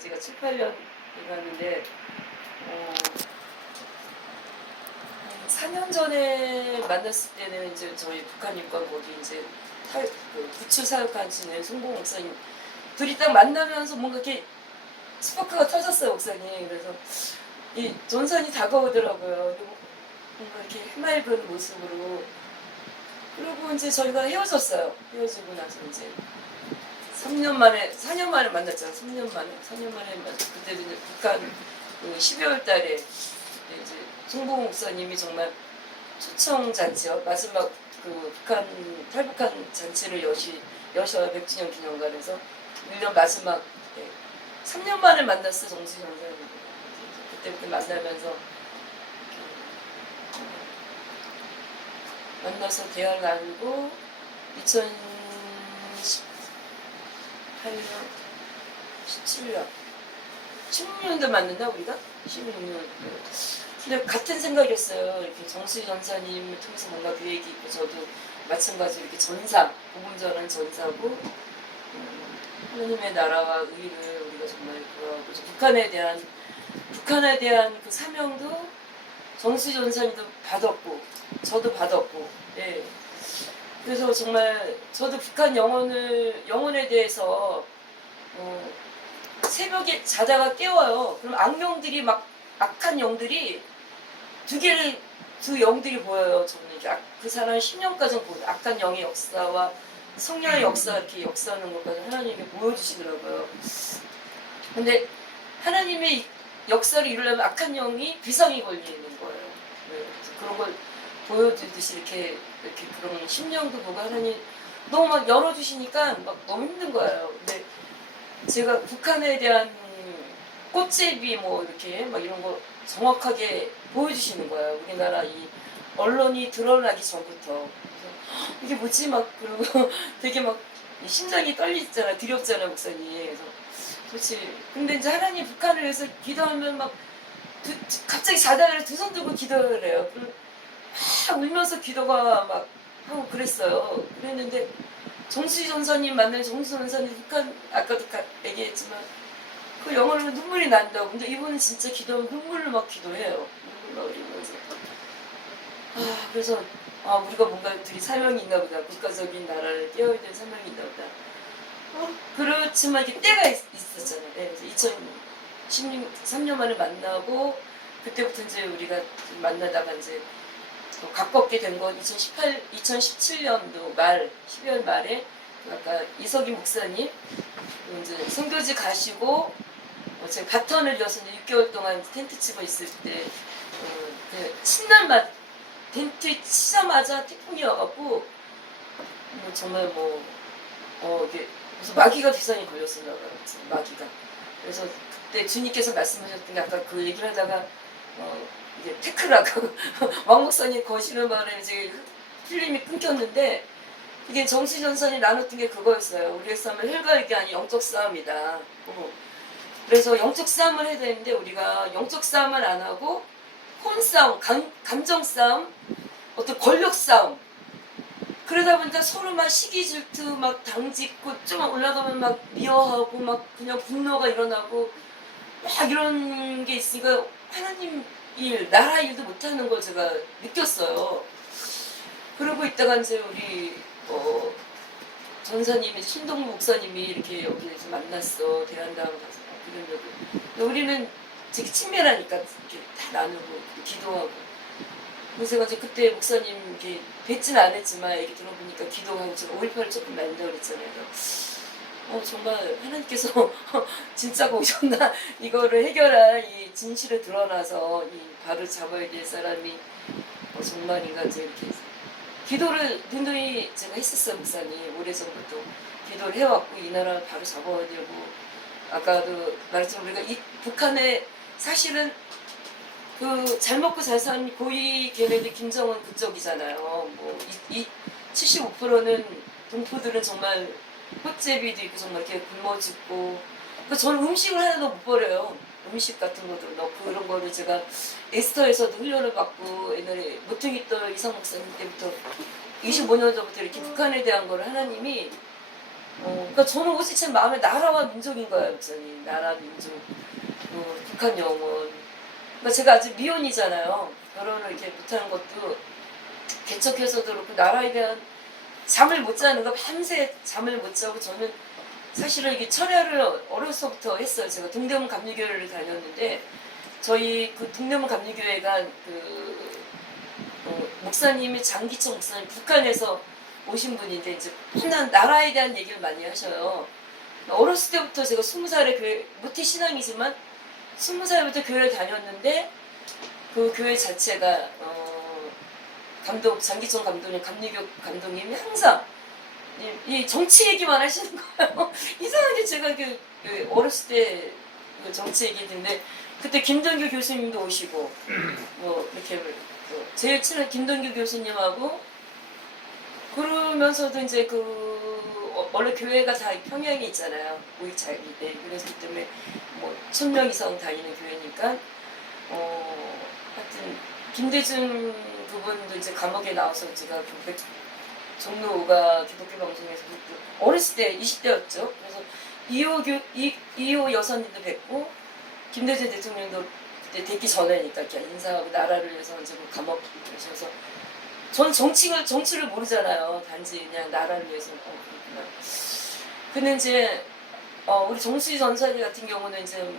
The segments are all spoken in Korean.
제가 7, 8년 돼가는데 4년 전에 만났을 때는 이제 저희 북한인과 거기 이제 부추 사역하시는 송봉 목사님 둘이 딱 만나면서 뭔가 이렇게 스파크가 터졌어요, 목사님. 그래서 이 전선이 다가오더라고요. 뭔가 이렇게 해맑은 모습으로. 그리고 이제 저희가 헤어졌어요. 헤어지고 나서 이제 4년 만에 만났잖아요. 4년 만에 그때도 이제 북한 12월 달에 이제 송봉 목사님이 정말 초청 잔치요. 마지막 북한 탈북한 잔치를 여셔 100주년 기념관에서 1년 마지막 3년 만에 만났어, 정수희 전사님. 그때부터 만나면서 만나서 대화를 나누고 2018년, 17년, 16년도 만났나 우리가? 16년. 근데 같은 생각이었어요. 이렇게 정수희 전사님을 통해서 뭔가 계획이 있고 저도 마찬가지로 이렇게 전사, 복음 전한 전사고 하나님의 나라와 의를 우리가 정말 구하고 북한에 대한 그 사명도 정수희 전사님도 받았고 저도 받았고, 예. 그래서 정말 저도 북한 영혼에 대해서 새벽에 자다가 깨워요. 그럼 악령들이 막 악한 영들이 두 영들이 보여요. 저는 그 사람 10년까지는 보여요. 악한 영의 역사와 성령의 역사 이렇게 역사하는 것까지 하나님이 보여주시더라고요. 근데 하나님의 역사를 이루려면 악한 영이 비상이 걸리는 거예요. 네. 그런 걸 보여주듯이 이렇게 그런 심령도 보고 하나님 너무 막 열어주시니까 막 너무 힘든 거예요. 근데 제가 북한에 대한 꽃제비 뭐 이렇게 막 이런 거 정확하게 보여주시는 거예요. 우리나라 이 언론이 드러나기 전부터. 이게 뭐지? 막 그러고 되게 막 심장이 떨리잖아, 두렵잖아, 목사님. 그래서 그렇지. 근데 이제 하나님 북한을 위해서 기도하면 막 갑자기 자다가 두 손 들고 기도를 해요. 막 울면서 기도가 막 하고 그랬어요. 그랬는데 정수희 전사님 만난 정수희 전사님 북한 아까도 얘기했지만 그 영어로 눈물이 난다고. 근데 이분은 진짜 기도하면 눈물로 막 기도해요. 눈물 막 흘리면서. 그래서 우리가 뭔가 둘이 사명이 있나 보다. 국가적인 나라를 깨워야 될 사명이 있나 보다. 그렇지만 이게 때가 있었잖아요. 네, 그래서 2016, 3년 만에 만나고 그때부터 이제 우리가 만나다가 이제 가깝게 된 건 2017년도 말 12월 말에 아까 이석희 목사님 이제 선교지 가시고 제가 바턴을 이어서 6개월 동안 텐트 치고 있을 때 신날만 텐트 치자마자 태풍이 와갖고 정말 이게 무슨 마귀가 비상이 걸렸었나 봐요. 마귀가. 그래서 그때 주님께서 말씀하셨던 게 아까 그 얘기를 하다가 이게 태클하고 왕 목사님 거시는 말에 이제 필름이 끊겼는데 이게 정수희 전사님 나눴던 게 그거였어요. 우리의 싸움은 혈과육이 아닌 영적 싸움이다. 그래서 영적 싸움을 해야 되는데 우리가 영적 싸움을 안 하고 혼싸움, 감정 싸움, 어떤 권력 싸움. 그러다 보니까 서로 막 시기 질투, 막 당짓고 좀 올라가면 막 미워하고 막 그냥 분노가 일어나고 막 이런 게 있으니까 하나님 일, 나라 일도 못하는 걸 제가 느꼈어요. 그러고 있다가 이제 우리 전사님이 신동 목사님이 이렇게 여기에서 만났어. 대한다운 가서 그러려고. 우리는 되게 친밀하니까 이렇게 다 나누고 기도하고. 그래서 제가 이제 그때 목사님 이렇게 뵙진 않았지만 얘기 들어보니까 기도하고 제가 5.18을 조금 만든다고 그랬잖아요. 정말 하나님께서 진짜가 오셨나 이거를 해결할 이 진실을 드러나서 이 발을 잡아야 될 사람이 정말인가 이제 이렇게 기도를 든든히 제가 했었어요. 목사님 오래전부터 기도를 해왔고 이 나라를 바로 잡아야 되고 아까도 말했지만 우리가 이 북한에 사실은 잘 먹고 잘 사는 고위 걔네들 김정은 그쪽이잖아요. 이 75%는 동포들은 정말 꽃제비도 있고 정말 이렇게 굶어 죽고. 저는 음식을 하나도 못 버려요. 음식 같은 것도 넣고 그런 거를 제가 에스터에서도 훈련을 받고 옛날에 모퉁이돌 이상 목사님 때부터 25년 전부터 이렇게 북한에 대한 거를 하나님이 그러니까 저는 오직 제 마음에 나라와 민족인 거예요, 목사님. 나라, 민족, 북한 영혼. 그러니까 제가 아직 미혼이잖아요. 결혼을 이렇게 못하는 것도 개척해서도 그렇고 나라에 대한 잠을 못 자는 거 밤새 잠을 못 자고 저는 사실은 이게 철야를 어려서부터 했어요. 제가 동대문 감리교회를 다녔는데 저희 그 동대문 감리교회가 목사님이 장기청 목사님 북한에서 오신 분인데 이제 맨날 나라에 대한 얘기를 많이 하셔요. 어렸을 때부터 제가 20살에 교회 모태 신앙이지만 20살부터 교회를 다녔는데 그 교회 자체가 감독 장기청 감독님 감리교 감독님이 항상 이 정치 얘기만 하시는 거예요. 이상하게 제가 어렸을 때 정치 얘기 듣는데 그때 김동규 교수님도 오시고 뭐 이렇게 제일 친한 김동규 교수님하고 그러면서도 이제 원래 교회가 다 평양에 있잖아요. 우익자기대 그래서 그 때문에 뭐 1000명 이상 다니는 교회니까 하여튼 김대중 그분도 이제 감옥에 나와서 제가 종로가 기독교 방송에서 어렸을 때 20대였죠. 그래서 이호 여사님도 뵙고 김대중 대통령도 그때 되기 전에니까 이렇게 인사하고 나라를 위해서 이제 감옥 가셔서 전 정치를 모르잖아요. 단지 그냥 나라를 위해서 그렇구나. 근데 이제 우리 정수희 전사님 같은 경우는 이제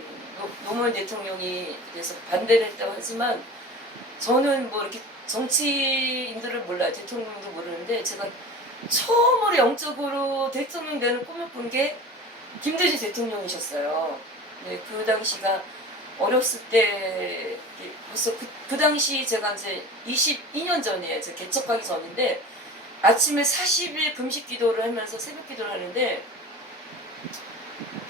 노무현 대통령이 그래서 반대를 했다고 하지만 저는 뭐 이렇게 정치인들을 몰라요. 대통령도 모르는데 제가 처음으로 영적으로 대통령 되는 꿈을 꾼 게 김대중 대통령이셨어요. 네, 그 당시가 어렸을 때 벌써 그 당시 제가 이제 22년 전이에요. 제가 개척하기 전인데 아침에 40일 금식 기도를 하면서 새벽 기도를 하는데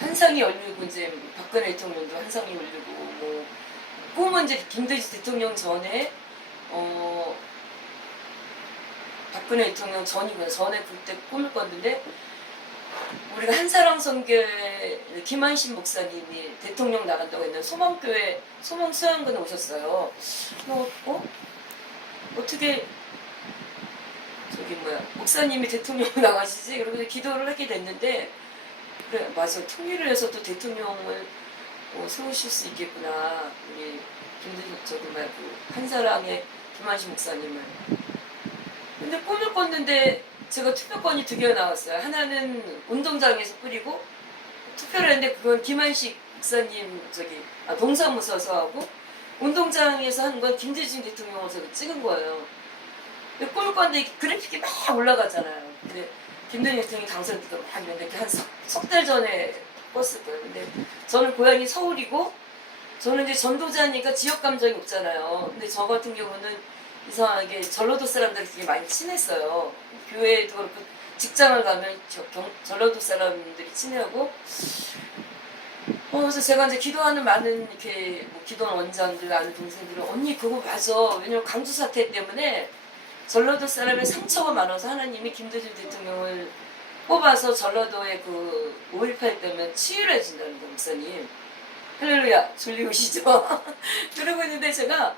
한상이 열리고 이제 박근혜 대통령도 한상이 열리고 뭐 꿈은 이제 김대중 대통령 전에 박근혜 대통령 전이고요. 전에 그때 꿈을 꿨는데 우리가 한사랑 선교회 김한신 목사님이 대통령 나간다고 했는데 소망교회 소망수양관에 오셨어요. 어떻게 목사님이 대통령 나가시지? 그러면서 기도를 하게 됐는데 그래 맞아 통일을 해서도 대통령을 세우실 수 있겠구나. 우리 김대중 한사랑의 김한신 목사님을. 근데 꿈을 꿨는데 제가 투표권이 2개가 나왔어요. 하나는 운동장에서 뿌리고 투표를 했는데 그건 김한식 목사님 동사무소에서 하고 운동장에서 한 건 김대중 대통령을 찍은 거예요. 근데 꿈을 꿨는데 그래픽이 막 올라가잖아요. 근데 김대중 대통령이 당선되고 막 이랬는데 한 석 달 전에 꿨을 거예요. 근데 저는 고향이 서울이고 저는 이제 전도자니까 지역 감정이 없잖아요. 근데 저 같은 경우는 이상하게 전라도 사람들이 되게 많이 친했어요. 교회에도 그렇고 직장을 가면 전라도 사람들이 친하고 그래서 제가 이제 기도하는 많은 이렇게 기도원 원장들 아는 동생들은 언니 그거 맞아. 왜냐면 강주 사태 때문에 전라도 사람의 상처가 많아서 하나님이 김대중 대통령을 뽑아서 전라도에 5.18 때문에 치유를 해준다는 거 목사님. 할렐루야 졸리우시죠? 그러고 있는데 제가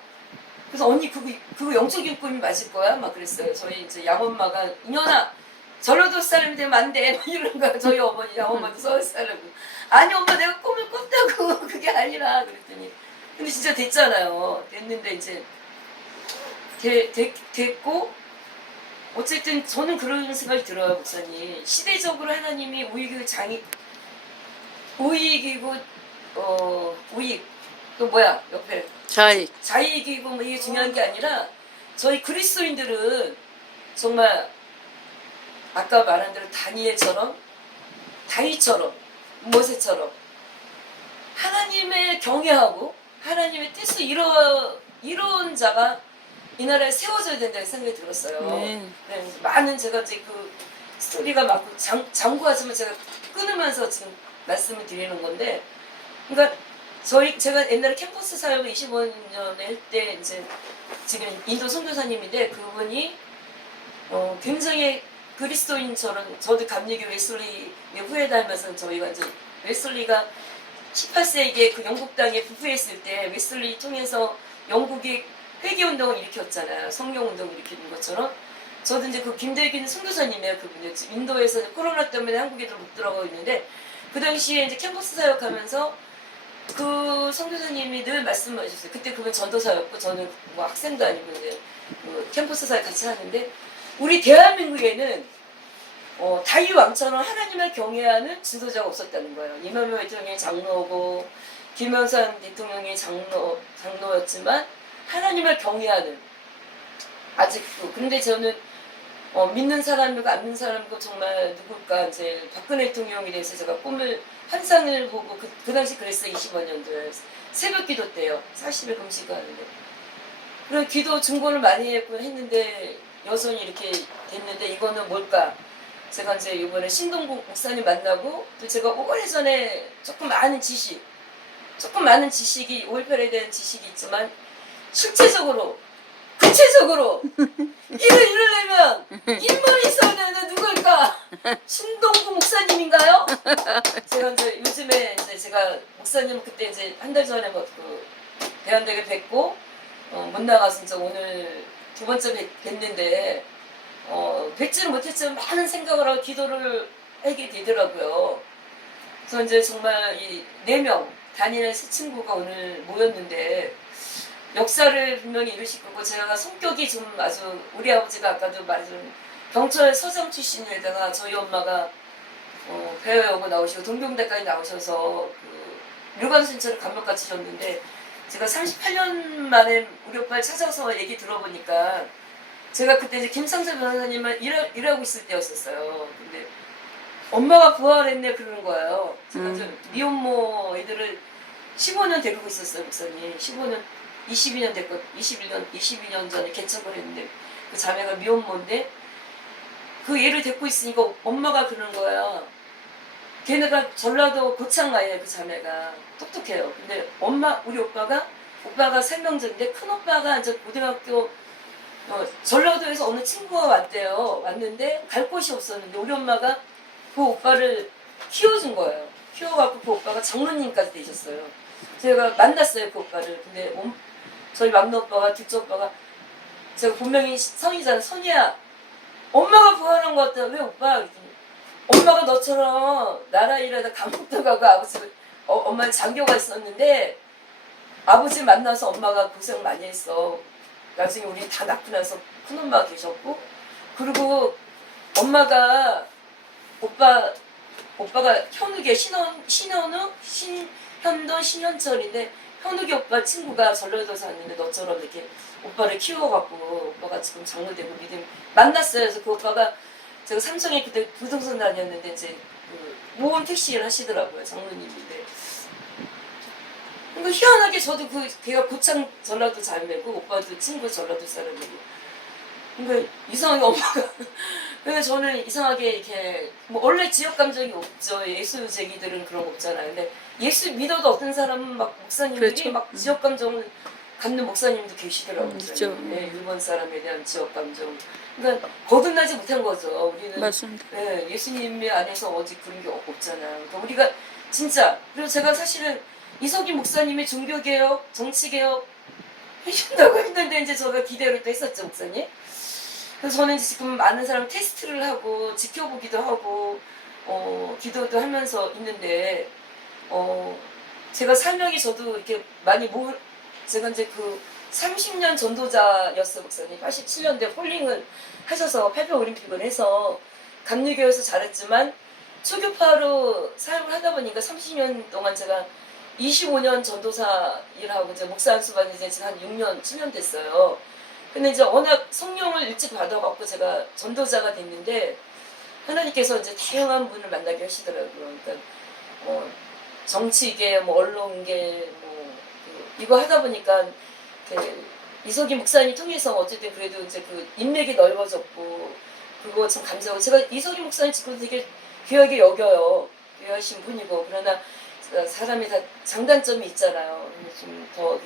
그래서 언니 그거 영적인 꿈이 맞을 거야? 막 그랬어요. 저희 이제 양엄마가 이년아 전라도 사람이 되면 안 돼. 막 이런 거야. 저희 어머니 양엄마도 서울 사람이고 아니 엄마 내가 꿈을 꿨다고 그게 아니라 그랬더니 근데 진짜 됐잖아요. 됐는데 이제 됐고 어쨌든 저는 그런 생각이 들어요. 목사님 시대적으로 하나님이 우익이고 우익 또 옆에 자익이고 뭐 이게 중요한 게 아니라 저희 그리스도인들은 정말 아까 말한 대로 다윗처럼 모세처럼 하나님의 경외하고 하나님의 뜻을 이룬 자가 이 나라에 세워져야 된다는 생각이 들었어요. 네, 많은 제가 이제 스토리가 많고 장구하지만 제가 끊으면서 지금 말씀을 드리는 건데 그러니까 제가 옛날에 캠퍼스 사역을 25년에 할 때 이제 지금 인도 선교사님인데 그분이 굉장히 그리스도인처럼 저도 감리교 웨슬리 후에 달면서 저희가 이제 웨슬리가 18세기에 영국 땅에 부패했을 때 웨슬리 통해서 영국이 회개운동을 일으켰잖아요. 성경운동을 일으키는 것처럼 저도 이제 그 김대균 선교사님이에요. 그분이 인도에서 코로나 때문에 한국에도 못 들어가고 있는데 그 당시에 이제 캠퍼스 사역하면서 그 선교사님이 늘 말씀하셨어요. 그때 그분 전도사였고 저는 뭐 학생도 아니고 이제 그 캠퍼스 사역 같이 하는데 우리 대한민국에는 다윗 왕처럼 하나님을 경외하는 지도자가 없었다는 거예요. 이명박 대통령이 장로고 김영삼 대통령이 장로였지만 하나님을 경외하는 아직도. 근데 저는 믿는 사람이고 안 믿는 사람이고 정말 누굴까 이제 박근혜 대통령에 대해서 제가 꿈을 환상을 보고 그 당시 그랬어요. 25년도에 새벽 기도 때요. 40일 금식하는데 그런 기도 증거를 많이 했는데 여전히 이렇게 됐는데 이거는 뭘까? 제가 이제 이번에 신동국 목사님 만나고 또 제가 오래전에 조금 많은 지식이 5.18에 대한 지식이 있지만 실제적으로 구체적으로 일을 이루려면 인물이 있어야 되는데 누굴까? 신동국 목사님인가요? 제가 이제 요즘에 이제 제가 목사님 그때 이제 한 달 전에 그 대한대회 뵙고 못 나가서 이제 오늘 두 번째 뵀는데 뵙지는 못했지만 많은 생각을 하고 기도를 하게 되더라고요. 그래서 이제 정말 이 4명 다니는 새 친구가 오늘 모였는데 역사를 분명히 이루실 거고 제가 성격이 좀 아주 우리 아버지가 아까도 말했던 경찰 서장 출신에다가 저희 엄마가 배에 오고 나오시고 동경대까지 나오셔서 그 묘관순처를 감독같이 셨는데 제가 38년 만에 우리 오빠를 찾아서 얘기 들어보니까 제가 그때 이제 김상철 변호사님을 일하고 있을 때였었어요. 근데 엄마가 부활했네 그러는 거예요. 제가 미혼모 애들을 15년 데리고 있었어요, 목사님. 15년, 22년 전에 개척을 했는데 그 자매가 미혼모인데 그 애를 데리고 있으니까 엄마가 그러는 거야. 걔네가 전라도 고창가예요, 그 자매가. 똑똑해요. 근데 우리 오빠가 3명째인데 큰 오빠가 이제 고등학교 전라도에서 어느 친구가 왔는데 갈 곳이 없었는데 우리 엄마가 그 오빠를 키워준 거예요. 키워갖고 그 오빠가 장로님까지 되셨어요. 제가 만났어요, 그 오빠를. 근데 저희 막내 오빠가, 둘째 오빠가 제가 분명히 성이잖아. 선이야, 엄마가 부활한 것 같아. 왜 오빠? 그랬더니 엄마가 너처럼 나라 일하다 감옥도 가고 엄마는 장교가 있었는데 아버지 만나서 엄마가 고생 많이 했어. 나중에 우리 다 낳고 나서 큰엄마가 계셨고 그리고 엄마가 오빠가 현욱의 신현도 신현철인데 현욱이 오빠 친구가 전라도 사는데 너처럼 이렇게 오빠를 키워갖고 오빠가 지금 장로되고 믿음 만났어요. 그래서 그 오빠가 제가 삼성에 그때 부동산 다녔는데 이제 그 모험 택시를 하시더라고요. 장로님인데. 그러니까 희한하게 저도 걔가 고창 전라도 자매고 오빠도 친구 전라도 사람이고. 그러니까 이상하게 엄마가 근데 저는 이상하게 이렇게 뭐 원래 지역 감정이 없죠. 예수쟁이들은 그런 거 없잖아요. 근데 예수 믿어도 어떤 사람은 막 목사님들이 그렇죠. 막 지역 감정을 갖는 목사님도 계시더라고요. 있죠. 네, 일본 사람에 대한 지역 감정. 그러니까 거듭나지 못한 거죠. 우리는 맞습니다. 네, 예수님의 안에서 아직 그런 게 없잖아요. 그러니까 우리가 진짜 그리고 제가 사실은 이석희 목사님의 종교개혁, 정치개혁 해준다고 했는데 이제 제가 기대를 또 했었죠, 목사님. 그래서 저는 지금 많은 사람 테스트를 하고 지켜보기도 하고 기도도 하면서 있는데 제가 설명이 저도 이렇게 많이 제가 이제 그 30년 전도자였어요, 목사님. 87년대 폴링을 하셔서 88 올림픽을 해서 감리교에서 잘했지만 초교파로 사역을 하다 보니까 30년 동안 제가 25년 전도사 일하고 이제 목사 안수 받은 지 한 6년, 7년 됐어요. 근데 이제 워낙 성령을 일찍 받아갖고 제가 전도자가 됐는데 하나님께서 이제 다양한 분을 만나게 하시더라고요. 그러니까 정치계, 뭐 언론계, 이거 하다 보니까 이석희 목사님 통해서 어쨌든 그래도 이제 그 인맥이 넓어졌고 그거 참 감사하고 제가 이석희 목사님 지금 되게 귀하게 여겨요. 귀하신 분이고 그러나 사람이 다 장단점이 있잖아요. 좀 더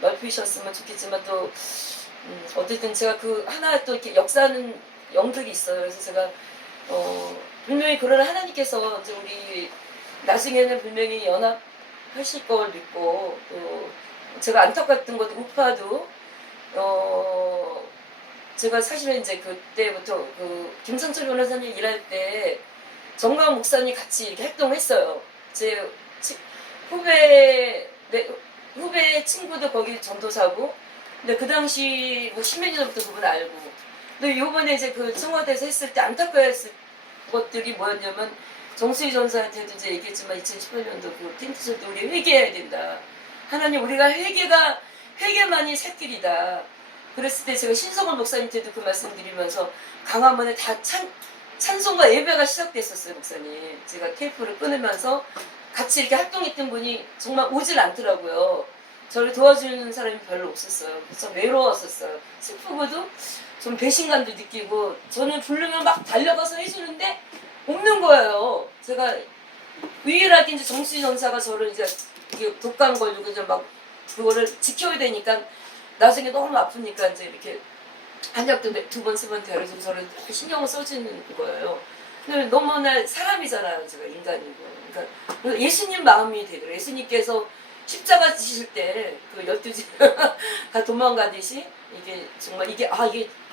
넓히셨으면 좋겠지만 또 어쨌든 제가 그 하나 또 이렇게 역사하는 영들이 있어요. 그래서 제가 분명히 그러나 하나님께서 이제 우리 나중에는 분명히 연합하실 걸 믿고 또 제가 안타깝던 것도 우파도 제가 사실은 이제 그때부터 그 김상철 변호사님 일할 때 정광 목사님 같이 이렇게 활동을 했어요. 제 후배 후배 친구도 거기 전도사고, 근데 그 당시 뭐 십몇 년 전부터 그분 알고, 근데 요번에 이제 그 청와대에서 했을 때 안타까웠을 것들이 뭐였냐면 정수희 전사한테도 이제 얘기했지만 2018년도 그 텐트설 때 우리 회개해야 된다. 하나님 우리가 회개만이 살 길이다. 그랬을 때 제가 신성원 목사님한테도 그 말씀 드리면서 강화문에 다 찬송과 예배가 시작됐었어요. 목사님 제가 테이프를 끊으면서 같이 이렇게 활동했던 분이 정말 오질 않더라고요. 저를 도와주는 사람이 별로 없었어요. 그래서 외로웠었어요. 슬프고도 좀 배신감도 느끼고, 저는 부르면 막 달려가서 해주는데 없는 거예요. 제가 유일하게 이제 정수희 전사가 저를 이제 독감 걸리고 이제 막 그거를 지켜야 되니까 나중에 너무 아프니까 이제 이렇게 한약도 두 번, 세 번 데려서 저를 신경을 써주는 거예요. 근데 너무나 사람이잖아요. 제가 인간이고. 그러니까 예수님 마음이 되더라고요. 예수님께서 십자가 지실 때 그 12지가 다 도망가듯이 이게 정말 이게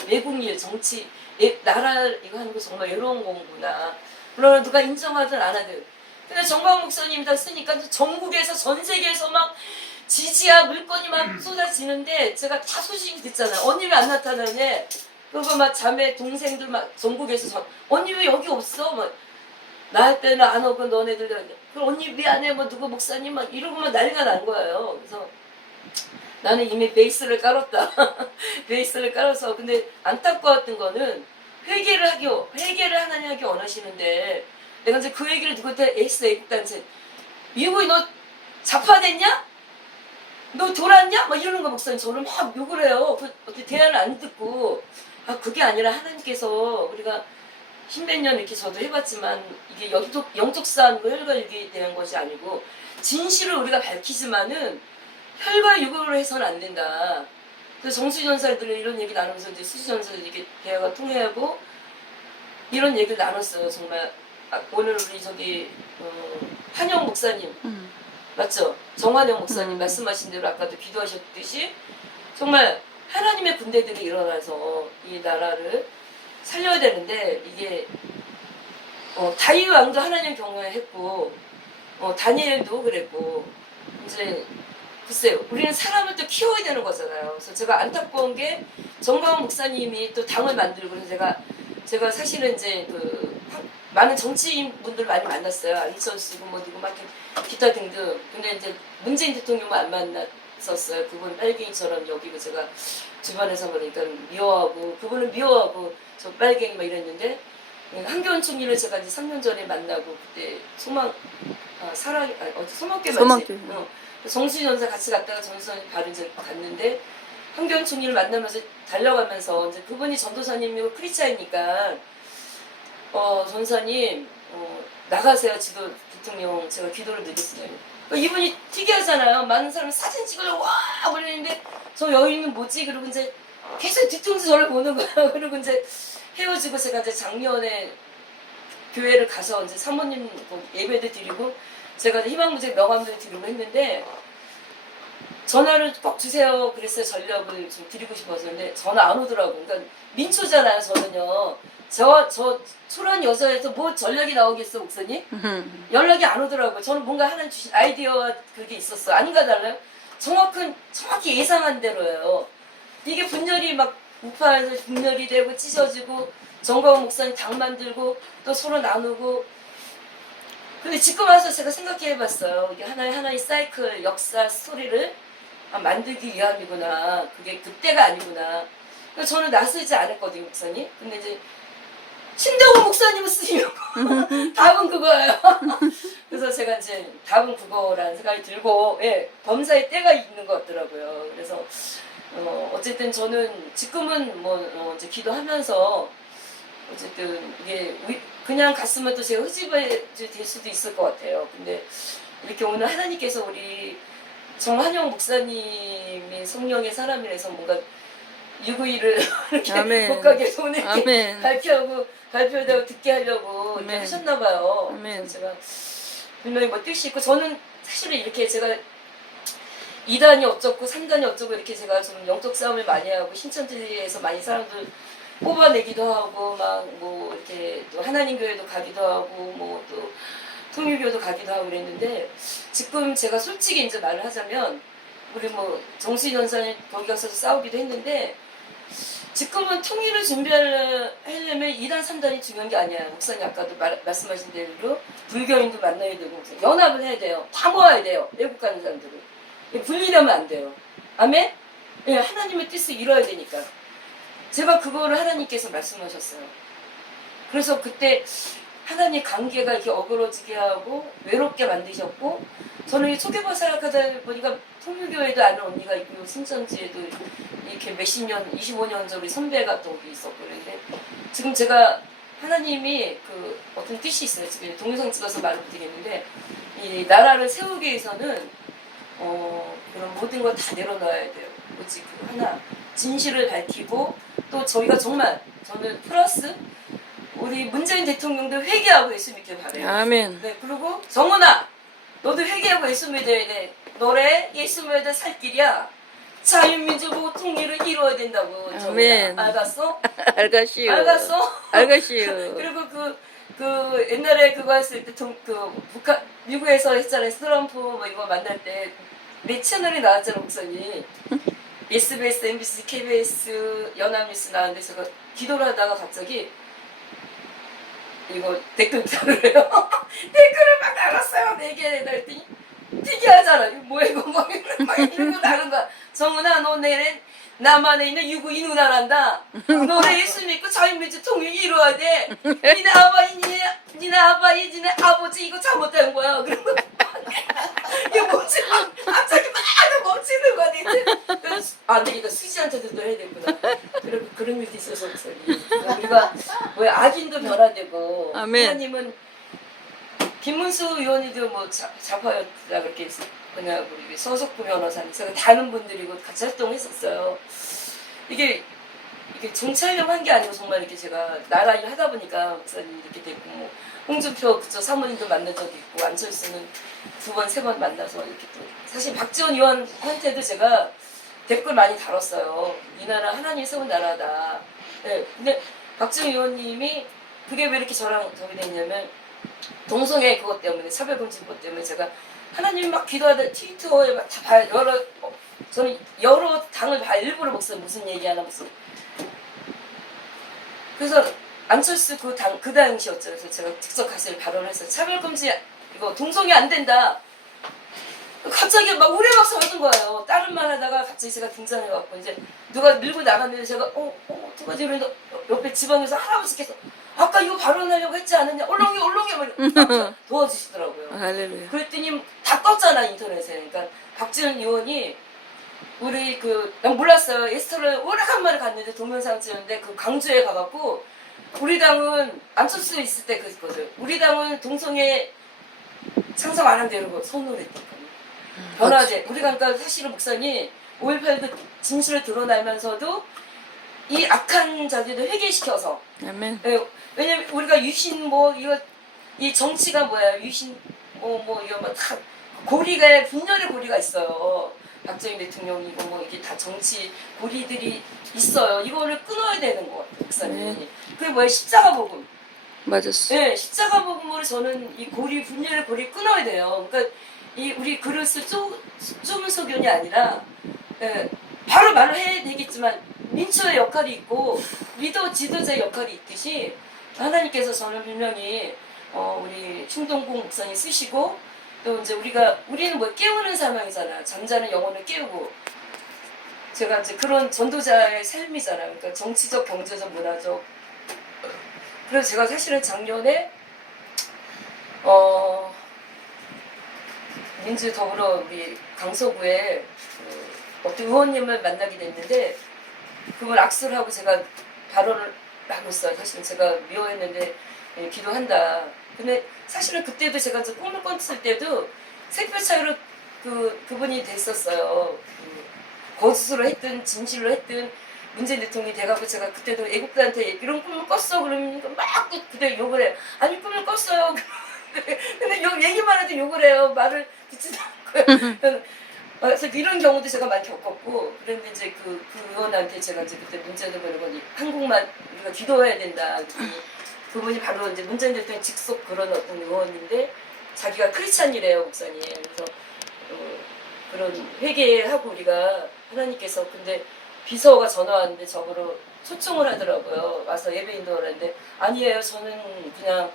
외국일 정치 나라 이거 하는 거 정말 외로운 거구나. 물론 누가 인정하든 안 하든. 근데 정광 목사님 다 쓰니까 전국에서 전 세계에서 막 지지야 물건이 막 쏟아지는데 제가 다 소식이 듣잖아요. 언니 왜 안 나타나냐? 그리고 막 자매 동생들 막 전국에서 언니 왜 여기 없어? 막 나 할 때는 안 오고 너네들 그럼 언니 왜 안 해? 뭐 누구 목사님 막 이러고만 난리가 난 거예요. 그래서 나는 이미 베이스를 깔았다. 베이스를 깔아서. 근데 안타까웠던 거는 회개를 하나님 하기 원하시는데 내가 이제 그 얘기를 누구한테 에이스 애국단체 미국이 너 자파됐냐? 너 돌았냐? 막 이러는 거 목사님 저를 막 욕을 해요. 어떻게 대화를 안 듣고 그게 아니라 하나님께서 우리가 십몇 년 이렇게 저도 해봤지만 이게 영적 싸움과 혈과 육에 대한 것이 아니고 진실을 우리가 밝히지만은 혈과 육으로 해서는 안 된다. 그래서 정수희 전사들은 이런 얘기 나누면서 이제 수지 전사들 이렇게 대화가 통해하고 이런 얘기를 나눴어요. 정말 오늘 우리 저기 한영 목사님 맞죠? 정환영 목사님 말씀하신 대로 아까도 기도하셨듯이 정말 하나님의 군대들이 일어나서 이 나라를 살려야 되는데 이게 다윗 왕도 하나님 경외했고 다니엘도 그랬고 이제 글쎄요 우리는 사람을 또 키워야 되는 거잖아요. 그래서 제가 안타까운 게 정광훈 목사님이 또 당을 만들고 그래서 제가 사실은 이제 많은 정치인 분들 많이 만났어요. 안철수고 뭐 누구 막 기타 등등. 근데 이제 문재인 대통령만 안 만났었어요. 그분 빨갱이처럼 여기고 제가 주변에서 보니까 미워하고 그분은 미워하고 저 빨갱이 막 이랬는데 한교안 총리를 제가 이제 3년 전에 만나고 그때 소망교회 맞지? 정수희 전사 같이 갔다가 정수희 바로 이제 갔는데 한교안 총리를 만나면서 달려가면서 이제 그분이 전도사님이고 크리스찬이니까 전사님 나가세요. 지도 대통령 제가 기도를 드리겠습니다. 이분이 특이하잖아요. 많은 사람이 사진 찍으려고 와 그러는데 저 여인은 뭐지? 그리고 이제 계속 뒤통수 저를 보는 거예요. 그리고 이제 헤어지고 제가 이제 작년에 교회를 가서 이제 사모님 예배도 드리고 제가 희망무제 명함도 드리고 했는데 전화를 꼭 주세요. 그랬어요. 전력을 좀 드리고 싶어서. 근데 전화 안 오더라고. 그러니까 민초잖아요. 저는요. 저 초란 여자에서 뭐 전략이 나오겠어, 목사님? 연락이 안 오더라고요. 저는 뭔가 하나님 주신 아이디어가 그게 있었어. 아닌가 달라요? 정확히 예상한 대로예요. 이게 분열이 막 우파에서 분열이 되고 찢어지고 정광훈 목사님 당 만들고 또 서로 나누고 근데 지금 와서 제가 생각해봤어요. 이게 하나의 사이클, 역사, 스토리를 만들기 위함이구나. 그게 그때가 아니구나. 그래서 저는 나서지 않았거든요, 목사님. 근데 이제 신대원 목사님을 쓰려고 답은 그거예요. 그래서 제가 이제 답은 그거라는 생각이 들고 범사의 때가 있는 것 같더라고요. 그래서 어쨌든 저는 지금은 이제 기도하면서 어쨌든 이게 그냥 갔으면 또 제가 흐지부지 될 수도 있을 것 같아요. 근데 이렇게 오늘 하나님께서 우리 정한영 목사님이 성령의 사람이라서 뭔가 유구이를 이렇게 복하게 손에 발표하고 듣게 하려고 이렇게 하셨나봐요. 그래서 제가 분명히 뜻이 있고 저는 사실은 이렇게 제가 2단이 어쩌고 3단이 어쩌고 이렇게 제가 좀 영적 싸움을 많이 하고 신천지에서 많이 사람들 뽑아내기도 하고 막 뭐 이렇게 또 하나님 교회도 가기도 하고 뭐 또 통일교도 가기도 하고 그랬는데 지금 제가 솔직히 이제 말을 하자면 우리 뭐 정수희 전사님 거기 가서 싸우기도 했는데 지금은 통일을 준비하려면 2단, 3단이 중요한 게 아니야. 목사님 아까도 말씀하신 대로 불교인도 만나야 되고 연합을 해야 돼요. 다 모아야 돼요. 외국 가는 사람들은. 분리되면 안 돼요. 아멘? 예, 하나님의 뜻을 이뤄야 되니까. 제가 그거를 하나님께서 말씀하셨어요. 그래서 그때 하나님 관계가 이렇게 어그러지게 하고 외롭게 만드셨고 저는 초계파 생각하다 보니까 통일교회도 아는 언니가 있고 신천지에도 이렇게 몇십 년, 25년 전 우리 선배가 또 여기 있었고 그런데 지금 제가 하나님이 그 어떤 뜻이 있어요. 지금 동영상 찍어서 말을 못하겠는데 이 나라를 세우기 위해서는 그런 모든 걸 다 내려놔야 돼요. 오직 그 하나 진실을 밝히고 또 저희가 정말 저는 플러스 우리 문재인 대통령도 회개하고 예수 믿길 바래요. 아멘. 네, 그리고 정은아 너도 회개하고 예수 믿어야 돼. 너래 예수 믿어야 돼 살 길이야. 자유민주주의 통일을 이루어야 된다고. 아멘. 정은아. 알겠어? 알겠시요. 알겠어? 알겠시요. 그리고 그 옛날에 그거 했을 때 북한 미국에서 했잖아요. 트럼프 뭐 이거 만날 때 내 채널이 나왔잖아 목사님. SBS, MBC, KBS, 연합뉴스 나왔는데 제가 기도를 하다가 갑자기 이거 댓글 달으래요. 댓글을 막 달았어요. 4개 달았더니 특이하잖아. 이거 뭐야 이거 막 이런 거 다른 거야. 정은아 너 내래 남한에 있는 유구 이 누나란다. 너네 예수 믿고 자유민주 통일 이루어야 돼. 니네 아바이 니네 아바이 니네 아버지 이거 잘못된 거야. 그런 거. 이거 뭐지? 갑자기 막 멈추는 거야. 대체. 안 되겠다. 수지한테도 또 해야 되구나. 그런 일도 있어서 우리가 왜 악인도 변화되고 아멘. 하나님은 김문수 의원이도 뭐 좌파였다 그렇게 그냥 우리 서석구 변호사님 제가 다른 분들이고 같이 활동했었어요. 이게 정치하려고 한 게 아니고 정말 이렇게 제가 나라 일 하다 보니까 목사님 이렇게 됐고 뭐 홍준표 그쪽 사모님도 만난 적이 있고 안철수는 2번, 3번 만나서 이렇게 또 사실 박지원 의원한테도 제가 댓글 많이 달았어요. 이 나라 하나님 세운 나라다. 네, 근데 박지원 의원님이 그게 왜 이렇게 저랑 저기 됐냐면 동성애 그것 때문에 차별금지법 때문에 제가 하나님 막 기도하다 트위터에 막 다 봐요. 저는 여러 당을 봐 일부러 목사님 무슨 얘기하나 무슨 그래서 안철수 그 당시였죠. 그래서 제가 직접 가서 발언을 했어요. 차별금지 이거 동성애 안 된다. 갑자기 막 우레박수 하는 거예요. 다른 말 하다가 갑자기 제가 등장해갖고 이제 누가 밀고 나갔는데 제가 어떡하지 이러는데 옆에 지방에서 할아버지께서 아까 이거 발언하려고 했지 않았냐? 얼렁이 도와주시더라고요. 할렐루야. 그랬더니 다 떴잖아 인터넷에. 그러니까 박지원 의원이 우리 난 몰랐어요. 에스터를 오래간만에 갔는데 동영상 찍었는데 그 광주에 가갖고 우리 당은 안철수 있을 때 그거죠. 우리 당은 동성애 창성 안 한대 이러고 선언을 했다니까. 변화제. 우리가 그러니까 사실은 목사님 5.18그 진실을 드러내면서도 이 악한 자들도 회개시켜서. 아멘. 왜냐면 우리가 유신 뭐 이거 이 정치가 뭐야 유신 뭐 이거 뭐 다 고리가 분열의 고리가 있어요. 박정희 대통령이고 뭐 이게 다 정치 고리들이 있어요. 이거를 끊어야 되는 것 같아요, 목사님. 그게 뭐야 십자가 복음. 맞았어. 네, 십자가 복음으로 저는 이 고리 분열의 고리 끊어야 돼요. 그러니까 이 우리 그릇을 좁은 소견이 아니라 바로 말을 해야 되겠지만 민초의 역할이 있고 지도자의 역할이 있듯이 하나님께서 저는 분명히 우리 충동국 목사님 쓰시고 또 이제 우리는 뭐 깨우는 사명이잖아. 잠자는 영혼을 깨우고 제가 이제 그런 전도자의 삶이잖아요. 그러니까 정치적, 경제적, 문화적. 그래서 제가 사실은 작년에 민주더불어 우리 강서구에 어떤 의원님을 만나게 됐는데 그걸 악수를 하고 제가 발언을 하고 있어요. 사실은 제가 미워했는데 기도한다. 근데 사실은 그때도 제가 이제 꿈을 꿨을 때도 색별 차이로 그분이 됐었어요. 거짓으로 했든 진실로 했든 문재인 대통령이 돼갖고 제가 그때도 애국자한테 이런 꿈을 꿨어 그러면 막 그때 욕을 해요. 아니 꿈을 꿨어요. 근데 얘기만 해도 욕을 해요. 말을 듣지도 않고요. 그래서 이런 경우도 제가 많이 겪었고, 그런데 이제 그 의원한테 제가 이제 그때 문자도 보내고 한국만 우리가 기도해야 된다. 그랬더니 그분이 바로 이제 문재인 대통령 직속 그런 어떤 의원인데 자기가 크리스찬이래요, 목사님. 그래서 그런 회개하고 우리가 하나님께서 근데 비서가 전화 왔는데 저거로 초청을 하더라고요. 와서 예배 인도를 하는데 아니에요. 저는 그냥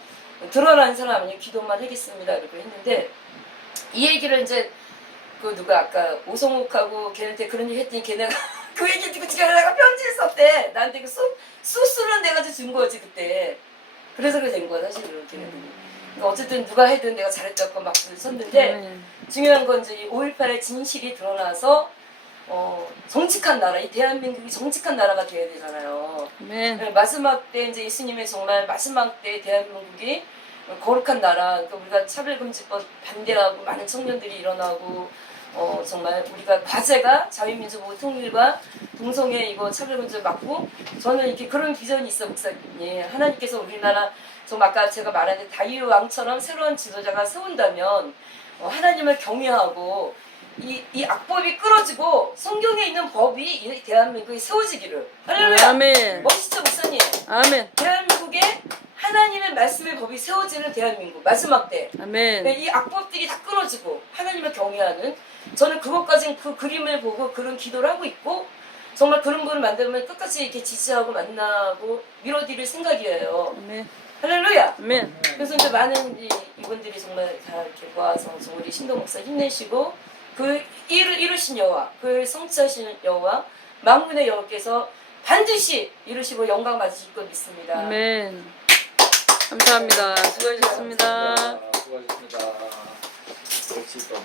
드러난 사람 아니에요. 기도만 하겠습니다. 이렇게 했는데 이 얘기를 이제 그 누가 아까 오성욱하고 걔한테 그런 얘기 했더니 걔네가 그 얘기 듣고 내가 편지를 썼대. 나한테 그 수술을 내가지고 준 거지 그때. 그래서 그래 된 거야 사실은 걔네들이. 그러니까 어쨌든 누가 해든 내가 잘했다고 막 썼는데 중요한 건 이제 5.18의 진실이 드러나서 정직한 나라, 이 대한민국이 정직한 나라가 돼야 되잖아요. 아멘. 마지막 때 이제 예수님의 정말 마지막 때 대한민국이 거룩한 나라, 그러니까 우리가 차별금지법 반대하고 많은 청년들이 일어나고 정말 우리가 과제가 자유민주주의 통일과 동성애 이거 차별금지 막고 저는 이렇게 그런 비전이 있어 목사님. 하나님께서 우리나라 정말 아까 제가 말한 다윗 왕처럼 새로운 지도자가 세운다면 하나님을 경외하고 이 악법이 끊어지고 성경에 있는 법이 이 대한민국에 세워지기를. 할렐루야. 아멘. 멋있죠 목사님. 아멘. 대한민국에 하나님의 말씀의 법이 세워지는 대한민국 마지막 때. 아멘. 이 악법들이 다 끊어지고 하나님을 경외하는 저는 그것까지 그 그림을 보고 그런 기도를 하고 있고 정말 그런 분을 만들면 끝까지 이렇게 지지하고 만나고 밀어드릴 생각이에요. 아멘. 할렐루야. 아멘. 그래서 이제 많은 이분들이 정말 다 이렇게 모아서 우리 신동 목사 힘내시고 그 일을 이루신 여호와, 그 성취하시는 여호와, 만군의 여호와께서 반드시 이루시고 영광 받으실 것 믿습니다. 아멘. 감사합니다. 수고하셨습니다. 수고하셨습니다. 역시 또